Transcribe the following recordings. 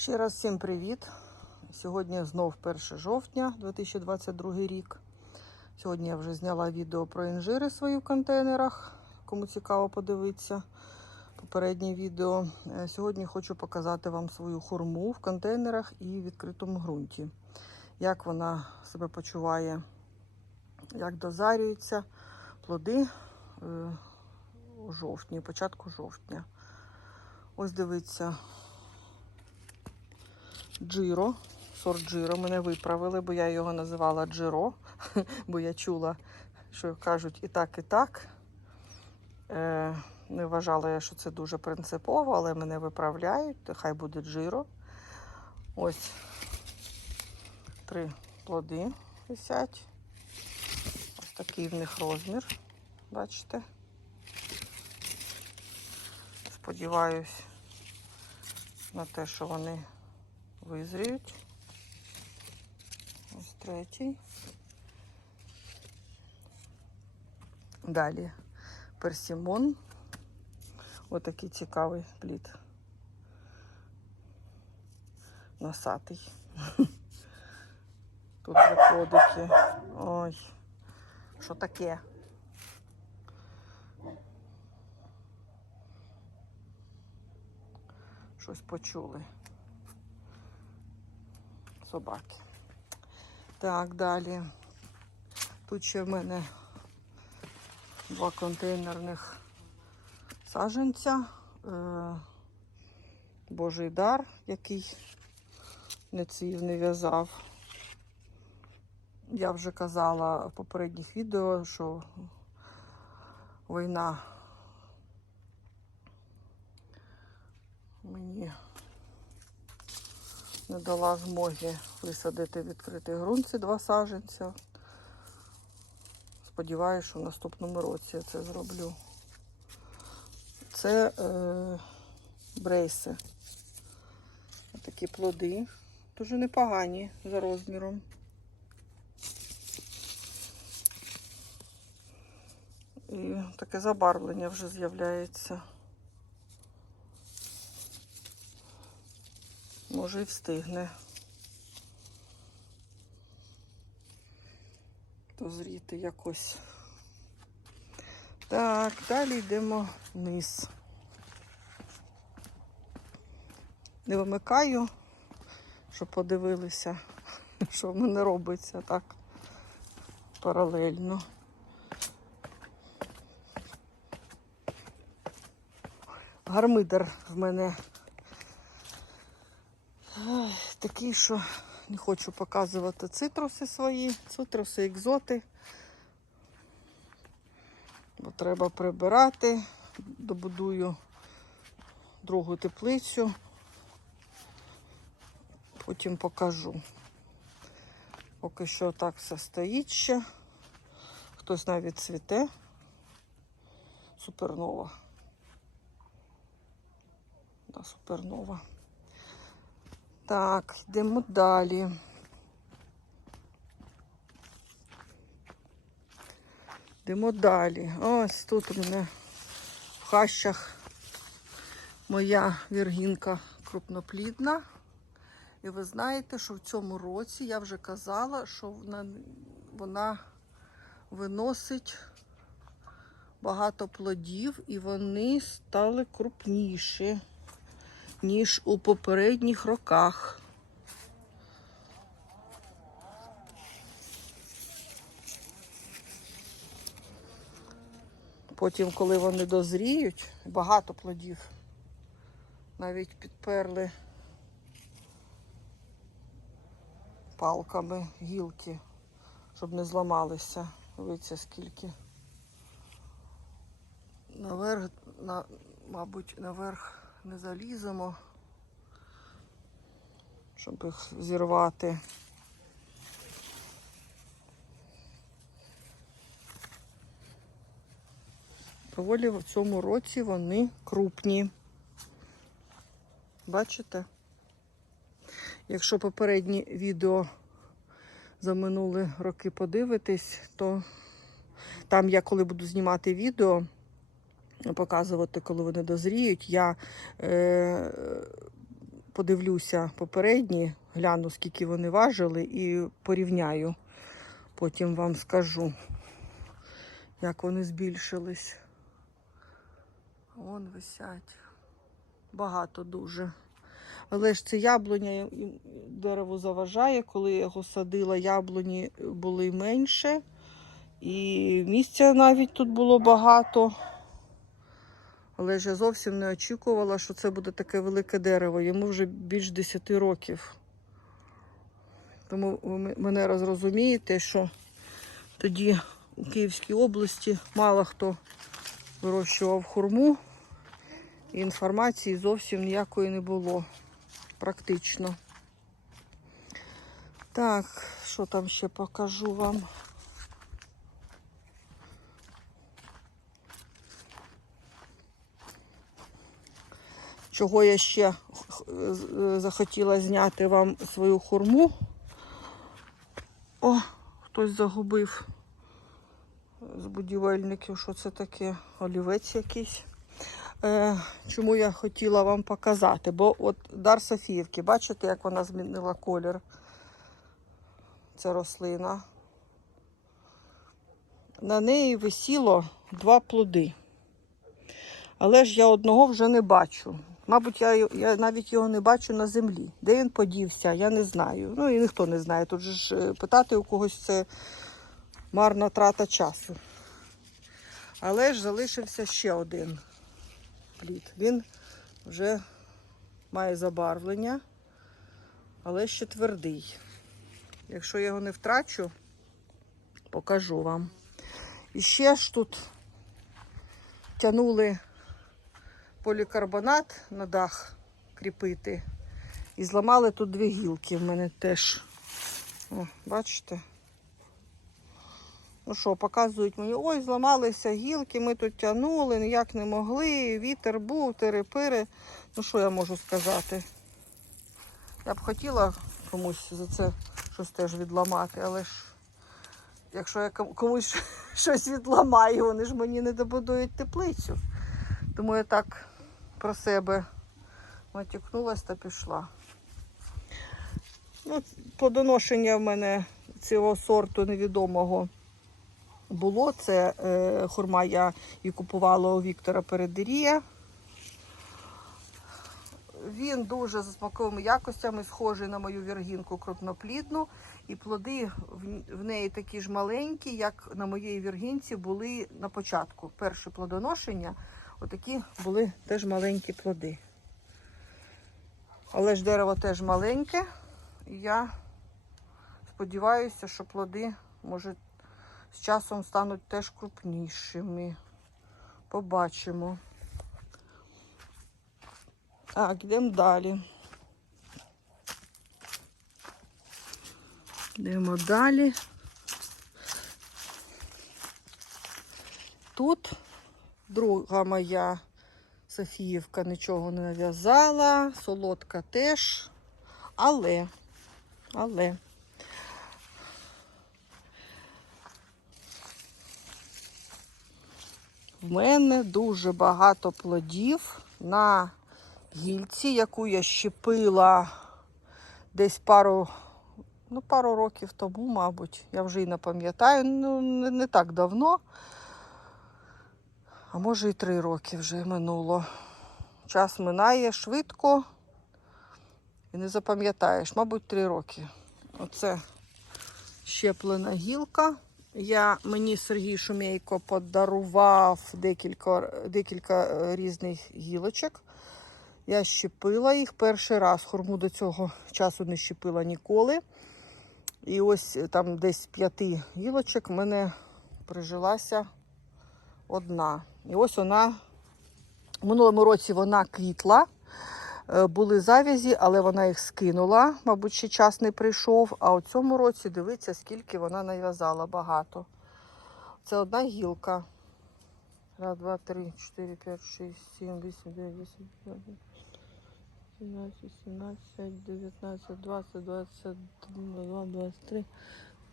Ще раз всім привіт. Сьогодні знов 1 жовтня 2022 рік. Сьогодні я вже зняла відео про інжири свої в контейнерах. Кому цікаво подивитися попереднє відео. Е, Сьогодні хочу показати вам свою хурму в контейнерах і в відкритому ґрунті. Як вона себе почуває, як дозарюється плоди е, у жовтні, початку жовтня. Ось дивіться, Джиро, сорт Джиро. Мене виправили, бо я його називала Джиро, бо я чула, що кажуть і так, і так. Е, не вважала я, що це дуже принципово, але мене виправляють. Хай буде Джиро. Ось три плоди висять. Ось такий в них розмір. Бачите? Сподіваюсь на те, що вони визріють. Ось третій. Далі персимон. Отакий цікавий плід. Носатий. Тут вже плодики. Ой, що таке? Щось почули. Собаки. Так, далі. Тут ще в мене два контейнерних саджанця. Е, Божий дар, який не цвів, не в'язав. Я вже казала в попередніх відео, що війна мені не дала змоги висадити відкритий ґрунт ці два саджанця. Сподіваюся, що в наступному році я це зроблю. Це е, брейси. Такі плоди. Дуже непогані за розміром. І таке забарвлення вже з'являється. Може і встигне. Дозріти якось. Так, далі йдемо вниз. Не вимикаю, щоб подивилися, що в мене робиться так паралельно. Гармидер в мене Такий, що не хочу показувати цитруси свої, цитруси, екзоти. Бо треба прибирати, добудую другу теплицю, потім покажу. Поки що так все стоїть ще. Хтось навіть цвіте. Супернова. Да, супернова. Так, йдемо далі. Йдемо далі. Ось тут у мене в хащах моя віргінка крупноплідна. І ви знаєте, що в цьому році я вже казала, що вона, вона виносить багато плодів і вони стали крупніші ніж у попередніх роках. Потім, коли вони дозріють, багато плодів, навіть підперли палками гілки, щоб не зламалися. Дивіться, скільки. Наверх, на, мабуть, наверх не заліземо, щоб їх зірвати. Доволі в цьому році вони крупні. Бачите? Якщо попередні відео за минулі роки подивитись, то там я коли буду знімати відео, показувати, коли вони дозріють, я е, подивлюся попередні, гляну, скільки вони важили, і порівняю. Потім вам скажу, як вони збільшились. Вон висять. Багато дуже. Але ж це яблуня і заважає. Коли я його садила, яблуні були менше. І місця навіть тут було багато. Але ж я зовсім не очікувала, що це буде таке велике дерево. Йому вже більш 10 років. Тому ви мене розрозумієте, що тоді у Київській області мало хто вирощував хурму. І інформації зовсім ніякої не було. Практично. Так, що там ще покажу вам? Чого я ще захотіла зняти вам свою хурму. О, хтось загубив з будівельників, що це таке, олівець якийсь. Е, чому я хотіла вам показати? Бо от дар Софіївки, бачите, як вона змінила колір? Це рослина. На неї висіло два плоди. Але ж я одного вже не бачу. Мабуть, я, я навіть його не бачу на землі. Де він подівся, я не знаю. Ну і ніхто не знає. Тут ж е, питати у когось це марна трата часу. Але ж залишився ще один плід. Він вже має забарвлення, але ще твердий. Якщо я його не втрачу, покажу вам. І ще ж тут тянули полікарбонат на дах кріпити. І зламали тут дві гілки в мене теж. О, бачите? Ну що, показують мені, ой, зламалися гілки, ми тут тягнули, ніяк не могли, вітер був, терепири. Ну що я можу сказати? Я б хотіла комусь за це щось теж відламати, але ж якщо я комусь щось відламаю, вони ж мені не добудують теплицю. Тому я так про себе матюкнулась та пішла. Ну, плодоношення в мене цього сорту невідомого було. Це е, хурма я і купувала у Віктора Передирія. Він дуже за смаковими якостями схожий на мою віргінку крупноплідну. І плоди в, неї такі ж маленькі, як на моїй віргінці були на початку. Перше плодоношення, отакі були теж маленькі плоди. Але ж дерево теж маленьке. І я сподіваюся, що плоди, може, з часом стануть теж крупнішими. Побачимо. Так, йдемо далі. Йдемо далі. Тут друга моя Софіївка нічого не нав'язала, солодка теж. Але, але в мене дуже багато плодів на гільці, яку я щепила десь пару, ну, пару років тому, мабуть. Я вже і не пам'ятаю, ну, не, не так давно. А може і три роки вже минуло. Час минає швидко і не запам'ятаєш, мабуть, три роки. Оце щеплена гілка. Я, мені Сергій Шумейко подарував декілька, декілька різних гілочок. Я щепила їх перший раз. Хурму до цього часу не щепила ніколи. І ось е, там десь п'яти гілочок в мене прижилася одна. І ось вона в минулому році вона квітла. Е, Були завязі, але вона їх скинула. Мабуть, ще час не прийшов. А у цьому році дивіться, скільки вона нав'язала багато. Це одна гілка. Раз, два, три, чотири, п'ять, шість, сім, вісім, дев'ять, десять, одинадцять, 17, 17, 19, 20, 22, 23,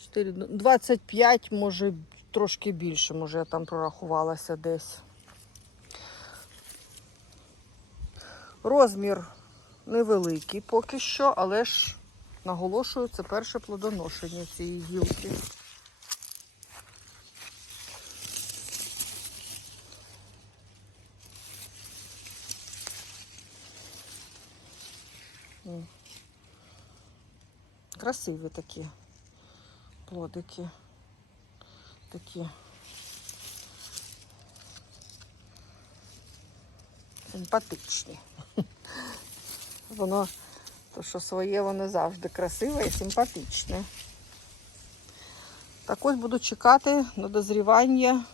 4, 25, може трошки більше, може я там прорахувалася десь. Розмір невеликий поки що, але ж наголошую, це перше плодоношення цієї гілки. Красиві такі плодики. Такі. Симпатичні. Воно, то що своє, воно завжди красиве і симпатичне. Так ось буду чекати на дозрівання,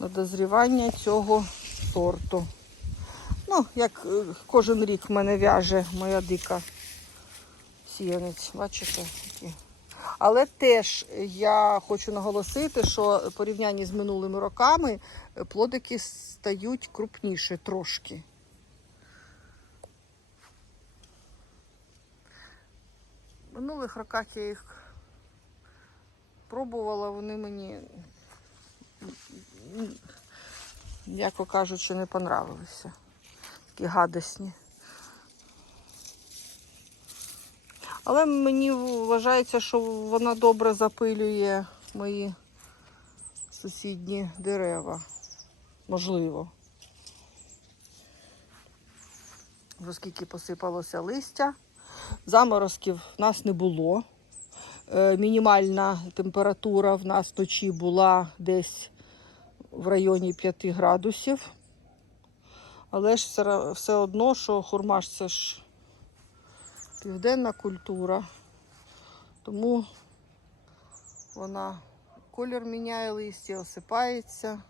на дозрівання цього сорту. Ну, як е, кожен рік в мене в'яже моя дика сіянець. Бачите? Такі. Але теж я хочу наголосити, що в порівнянні з минулими роками е, плодики стають крупніші трошки. В минулих роках я їх пробувала, вони мені, м'яко кажучи, не понравилися. Такі гадосні. Але мені вважається, що вона добре запилює мої сусідні дерева. Можливо. Вже скільки посипалося листя. Заморозків в нас не було. Е, Мінімальна температура в нас вночі була десь в районі 5 градусів. Але ж все одно, що хурмаш це ж південна культура. Тому вона колір міняє листя, осипається.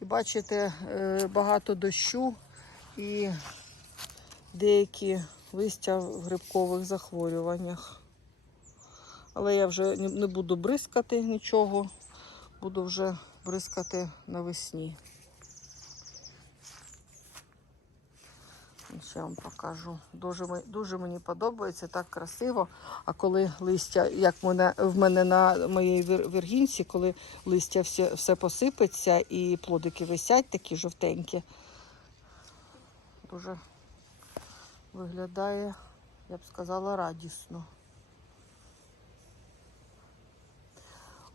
І бачите, е, багато дощу і деякі листя в грибкових захворюваннях. Але я вже не не буду бризкати нічого, буду вже бризкати навесні. Ще вам покажу. Дуже, дуже мені подобається, так красиво. А коли листя, як мене, в мене на моїй вір- віргінці, коли листя все, все посипеться і плодики висять такі жовтенькі, дуже виглядає, я б сказала, радісно.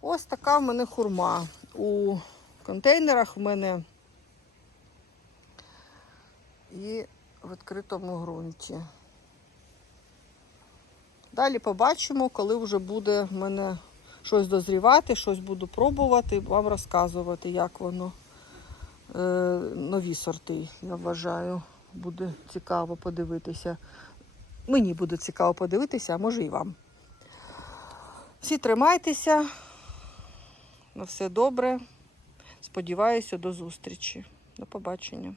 Ось така в мене хурма. У контейнерах в мене і в відкритому ґрунті. Далі побачимо, коли вже буде в мене щось дозрівати, щось буду пробувати, вам розказувати, як воно. Е, нові сорти, я вважаю, буде цікаво подивитися. Мені буде цікаво подивитися, а може і вам. Всі тримайтеся. На все добре. Сподіваюся, до зустрічі. До побачення.